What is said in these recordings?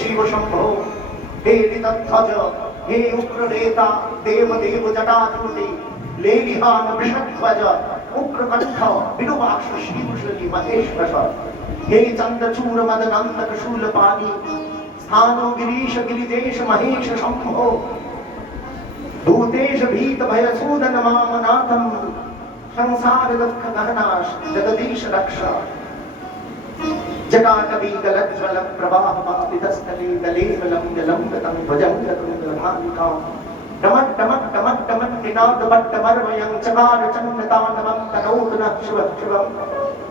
शिव शंभो हे ऋतध्वज हे उग्रनेता देवदेव जटाधुते लेलिहान वृषध्वज उग्रकण्ठ विरूपाक्ष श्रीमुषली महेश्वर हे चन्द्रचूर मदनन्दक शूलपाणि स्थानो गिरीश गिरिजेश महेश शंभो भूतेश भीत भयसूदन मामनाथं संसार दुःख गहनाश जगदीश रक्षा जटाकवीगलज्ज्वल प्रवाहमापितस्थले दलेवलं जलंगतं ध्वजंगतुङ्गभामिकां डमट्टमट्टमट्टमट् निनादपट्टमर्वयं चकार चण्डताण्डवं तनोतु नः शिवः शिवम्।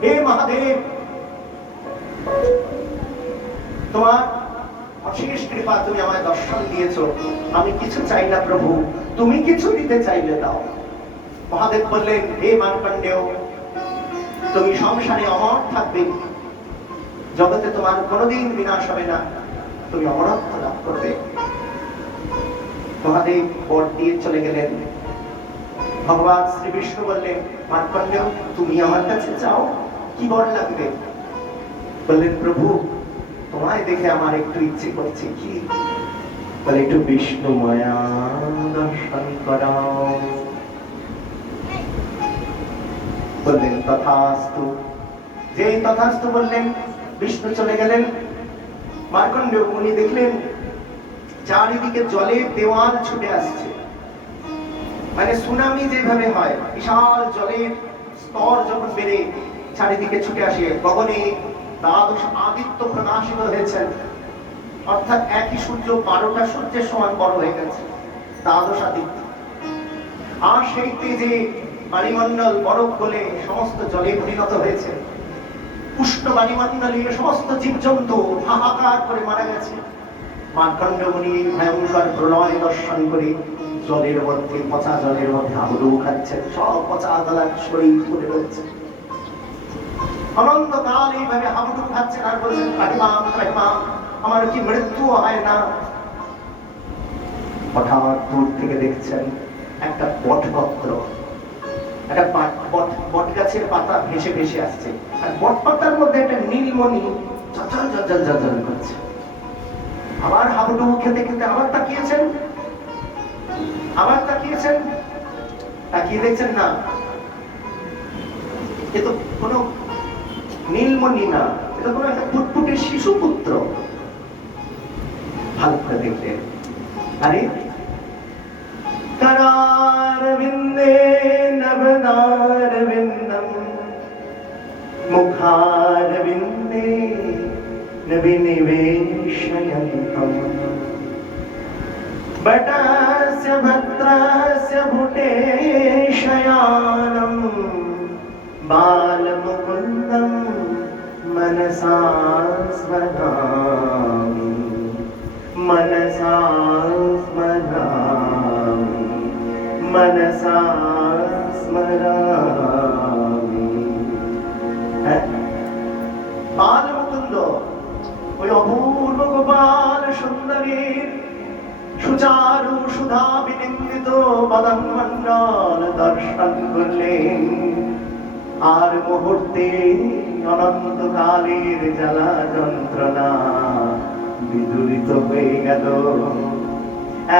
हे महादेव, তোমার অশেষ কৃপা, তুমি আমায় দর্শন দিয়েছো। আমি কিছু চাই না প্রভু, তুমি কিছু দিতে চাইলে দাও। মহাদেব বললেন, হে মার্কণ্ডেয়, তুমি সংসারে অমর থাকবে, জগতে তোমার কোনোদিন বিনাশ হবে না, তুমি অমরত্ব লাভ করবে। মহাদেব বর দিয়ে চলে গেলেন। ভগবান শ্রী বিষ্ণু বললেন, মার্কণ্ডেয়, তুমি আমার কাছে চাও, কি বর লাগবে? বললেন, প্রভু, তোমায় দেখে আমার একটু ইচ্ছে করছে। কি? বলে, একটু বিষ্ণু মায়া দর্শন করাও। বললেন, তথাস্তু। যে তথাস্তু বললেন, বিষ্ণু চলে গেলেন। মার্কণ্ডেয় উনি দেখলেন চারিদিকে জলের দেওয়াল ছুটে আসছে, মানে সুনামি যেভাবে হয়, বিশাল জলের স্তর যখন বেড়ে চারিদিকে ছুটে আসে, গগনে দ্বাদশ আদিত্য প্রকাশিত হয়েছেন, অর্থাৎ একই সূর্য 12টা সূর্যের সমান বড় হয়ে গেছে, দ্বাদশ আদিত্য। আর সেই তেজে বায়ুমণ্ডল বরফ গলে সমস্ত জলে পরিণত হয়েছে। উষ্ণ বায়ুমণ্ডলে সমস্ত জীবজন্তু হাহাকার করে মারা গেছে। মার্কণ্ড মুনি ভয়ঙ্কর প্রলয় দর্শন করে জলের মধ্যে, পচা জলের মধ্যে হাবুডুবু খাচ্ছেন, সব পচা গলার শরীর পড়ে রয়েছে। অনন্তকাল এইভাবে হাবুডুবু খাচ্ছেন আর বলছেন, রাহিমাম রাহিমাম, আমার কি মৃত্যু হয় না? হঠাৎ দূর থেকে দেখছেন একটা বটপত্র, একটা বট গাছের পাতা ভেসে ভেসে আসছে, আর বট পাতার মধ্যে একটা নীলমণি ঝলঝল ঝলঝল ঝলঝল করছে। আবার হাবুডুবু খেতে খেতে আবার তাকিয়েছেন, তাকিয়ে দেখছেন না, এ তো কোনো নীলমণি না, এটা কোনো একটা ফুটফুটে শিশু পুত্র। ভালো করে দেখলেন, আরে करार विंदे नवनार विंदम मुखार विंदे नविनिवेशयन्तम बटस्य भद्रस्य भुटे शयानं बालमुकुन्दं मनसा स्मरामि मनसा स्मरामि मनसा स्मरामि। बाल मुकुंद ওই অপূর্ব গোপাল সুন্দরীর সুচারু সুধা বিনিন্দিত বদন মণ্ডল দর্শন করলেন। আর মুহূর্তে অনন্তকালের জ্বালা যন্ত্রণা বিদূরিত হয়ে গেল।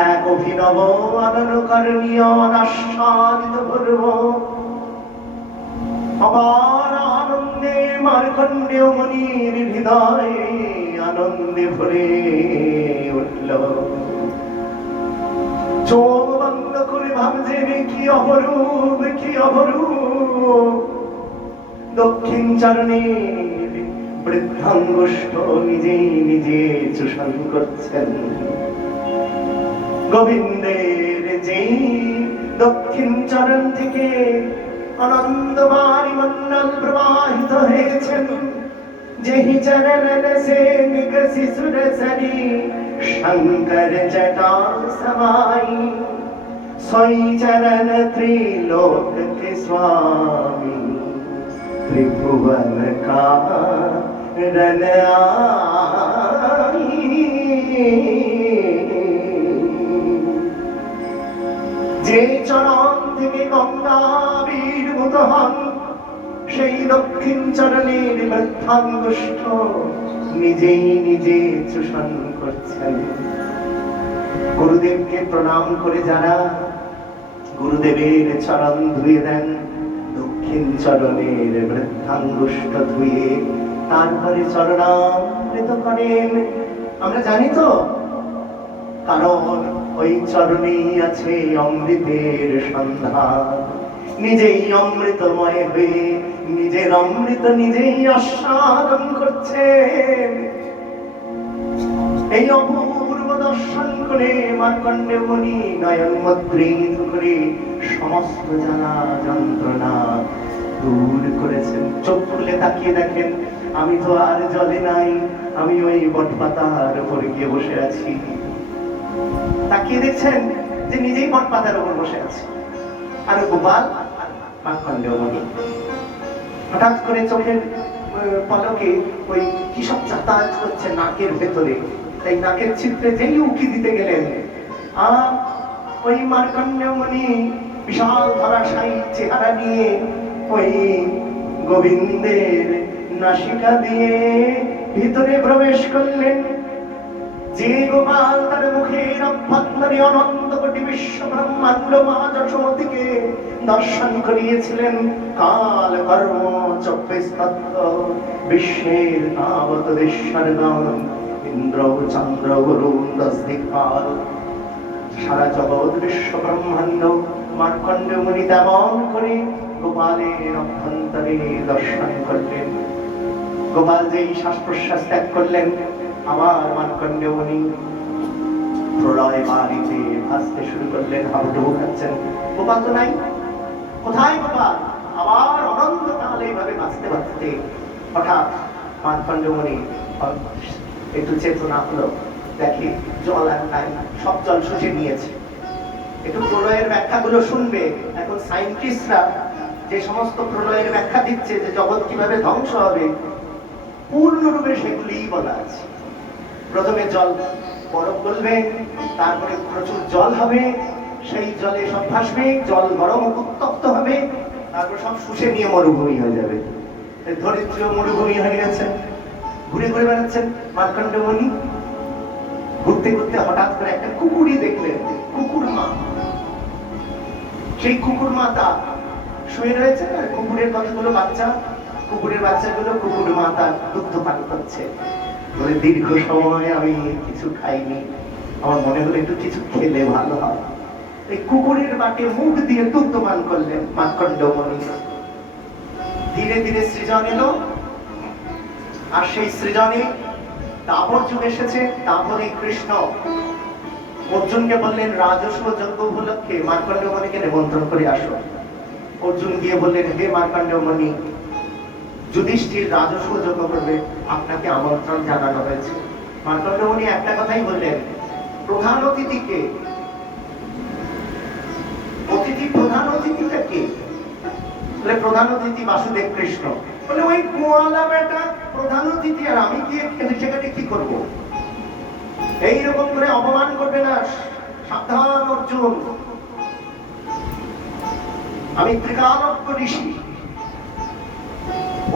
এক অভিনব অননুকরণীয় আস্বাদিত পূর্ব অপার আনন্দে মার্কণ্ডেয় মুনির হৃদয়ে আনন্দে ভরে উঠল। চোখ বন্ধ করে ভাবছেন, কি অপরূপ, কি অপরূপ। দক্ষিণ চরণে বৃদ্ধাঙ্গুষ্ঠ নিজে নিজে চূষণ করছেন। গোবিন্দের যেই দক্ষিণ চরণ থেকে আনন্দ বায়ুমণ্ডল প্রবাহিত হয়েছেন, যেহি চরণ সে নিকসি সুরসরি শঙ্কর জটা সমাই, সোই চরণ ত্রিলোক কে স্বামী ত্রিভুवन का रन आई। যে চরণ থেকে গঙ্গা আবির্ভূত হন, সেই দক্ষিণ চরণের বৃদ্ধাঙ্গুষ্ঠ নিজেই নিজে চূষণ করছেন। গুরুদেবকে প্রণাম করে যারা গুরুদেবের চরণ ধুয়ে দেন, দক্ষিণ চরণের বৃদ্ধাঙ্গুষ্ঠ ধুয়ে তারপরে চরণামৃত করেন। আমরা জানি তো, কারণ ওই চরণেই আছে অমৃতের সন্ধান। নিজেই অমৃতময় হয়ে নিজের অমৃত নিজেই আস্বাদন করছেন। এই অপূর্ব দর্শন করে মার্কণ্ডেয় মুনি নয়ন মুদ্রিত করে সমস্ত জ্বালা যন্ত্রণা দূর করেছেন। চোখ খুলে তাকিয়ে দেখেন, আমি তো আর জলে নাই, আমি ওই বটপাতার উপরে গিয়ে বসে আছি। তাকিয়ে দেখছেন যে নিজেই বটপাতার উপর বসে আছে। আর গোপাল মার্কণ্ডেয় মুনি হঠাৎ করে চোখের পলকে ওই কি সব যাতায়াত করছে নাকের ভেতরে, তাই নাকের ছিদ্রে যেই উকি দিতে গেলেন, ওই মার্কণ্ডেয় মুনি বিশাল ধরাশায়ী চেহারা নিয়ে ওই গোবিন্দের নাসিকা দিয়ে ভিতরে প্রবেশ করলেন। যে গোপাল তার মুখের অভ্যন্তরে অনন্ত কোটি বিশ্ব ব্রহ্মাণ্ড মহাযশোমতীকে দর্শন করিয়েছিলেন, কাল কর্ম চব্বিস্তত্ত্ব বিশ্বের তাবৎ ঈশ্বরগণ ইন্দ্র চন্দ্র বরুণ দশ দিক্পাল, সারা জগৎ বিশ্ব ব্রহ্মাণ্ড মার্কণ্ডেয় মুনি তেমন করে গোপালের অভ্যন্তরে দর্শন করলেন। গোপাল যেই শ্বাস প্রশ্বাস ত্যাগ করলেন, আমার মার্কণ্ডেয় মুনি প্রলয় বাড়িতে ভাসতে শুরু করলেন, হাবুডুবু খাচ্ছেন। গোপাল তো নাই, কোথায় গোপাল? আবার অনন্তকাল এইভাবে ভাসতে ভাসতে হঠাৎ মার্কণ্ডেয় মুনি একটু চেতনা হলো, দেখি জল আর নাই, সব জল শুষে নিয়েছে। একটু প্রলয়ের ব্যাখ্যাগুলো শুনবে। এখন সায়েন্টিস্টরা যে সমস্ত প্রলয়ের ব্যাখ্যা দিচ্ছে যে জগৎ কিভাবে ধ্বংস হবে, পূর্ণরূপে সেগুলিই বলা আছে। প্রথমে জল বরফ গলবে, তারপরে প্রচুর জল হবে, সেই জলে সব ভাসবে, জল গরম উত্তপ্ত হবে, তারপর সব শুষে নিয়ে মরুভূমি হয়ে যাবে। ধরিত্রী মরুভূমি হয়ে গেছে। ঘুরে ঘুরে বেড়াচ্ছেন মার্কণ্ডেয় মুনি। ঘুরতে ঘুরতে হঠাৎ করে একটা কুকুরই দেখলেন, কুকুর মা। সেই কুকুর মাতা শুয়ে রয়েছে, আর কুকুরের কতগুলো বাচ্চা, কুকুরের বাচ্চাগুলো কুকুর মাতা দুগ্ধ পান করছে। বলে, দীর্ঘ সময় আমি কিছু খাইনি, আমার মনে হলো একটু কিছু খেলে ভালো হয়। এই কুকুরের বাটে মুখ দিয়ে দুগ্ধ পান করলেন মার্কণ্ডেয় মুনি। ধীরে ধীরে সৃজন এলো, আর সেই সৃজনে তাপর যুগ এসেছে। তারপরে কৃষ্ণ অর্জুনকে বললেন, রাজস্ব যজ্ঞ উপলক্ষে মার্কণ্ডেয় মুনিকে নিমন্ত্রণ করে আসো। অর্জুন গিয়ে বললেন, হে মার্কণ্ডেয় মুনি, যুধিষ্ঠির রাজস্ব যজ্ঞ করবে, আপনাকে আমন্ত্রণ জানানো হয়েছে। মার্কণ্ডেয় মুনি একটা কথাই বললেন, প্রধান অতিথিকে, প্রধান অতিথিটা কে? বলে, প্রধান অতিথি বাসুদেব কৃষ্ণ। বলে, ওই গোয়ালা বেটা প্রধান অতিথি, আর আমি গিয়ে সেখানে কি করবো? এইরকম করে অপমান করবে না, সাবধান অর্জুন, আমি ত্রিকালজ্ঞ ঋষি।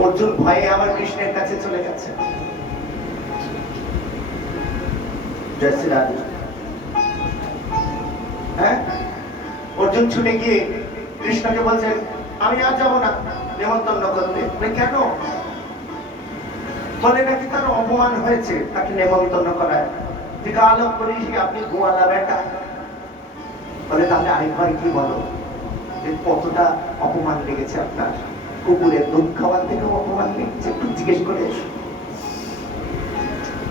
অর্জুন ভয়ে আবার কৃষ্ণের কাছে চলে গেছে। হ্যাঁ, অর্জুন ছুটে গিয়ে কৃষ্ণকে বলছেন, আমি আর যাবো না নেমন্তন্ন করতে। কেন? বলে, নাকি তার অপমান হয়েছে, তাকে নেমন্তন্ন করায়। ত্রিকালজ্ঞ ঋষি, আপনি গোয়ালা বেটা। বলে, তাহলে আরেকবার কি বলো, কতটা অপমান লেগেছে আপনার? কুকুরের দুধ খাওয়ার থেকেও অপমান লেগেছে, একটু জিজ্ঞেস করে এসো।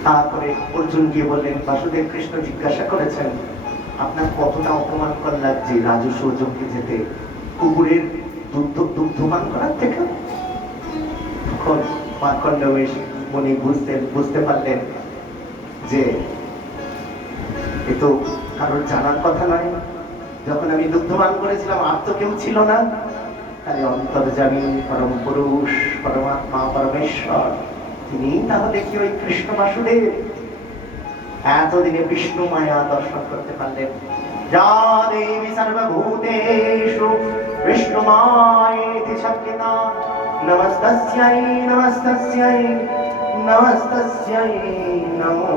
তারপরে অর্জুন গিয়ে বললেন, বাসুদেব কৃষ্ণ জিজ্ঞাসা করেছেন, আপনার কতটা অপমান কর লাগছে রাজস্ব যজ্ঞে যেতে, কুকুরের দুগ্ধপান করার থেকে? তখন মার্কণ্ডেয় মুনি বুঝতে পারলেন যে এ তো কারোর জানার কথা নয়। যখন আমি দুগ্ধপান করেছিলাম, আর তো কেউ ছিল না, তাহলে অন্তর্যামী পরম পুরুষ পরমাত্মা পরমেশ্বর, তিনি তাহলে কি ওই কৃষ্ণ বাসুদেব? এতদিনে বিষ্ণু মায়া দর্শন করতে পারলেন। যা দেবী সর্বভূতেষু বিষ্ণু মায়েতি সংজ্ঞিতা, নমস্তস্যৈ নমস্তস্যৈ নমস্তস্যৈ নমো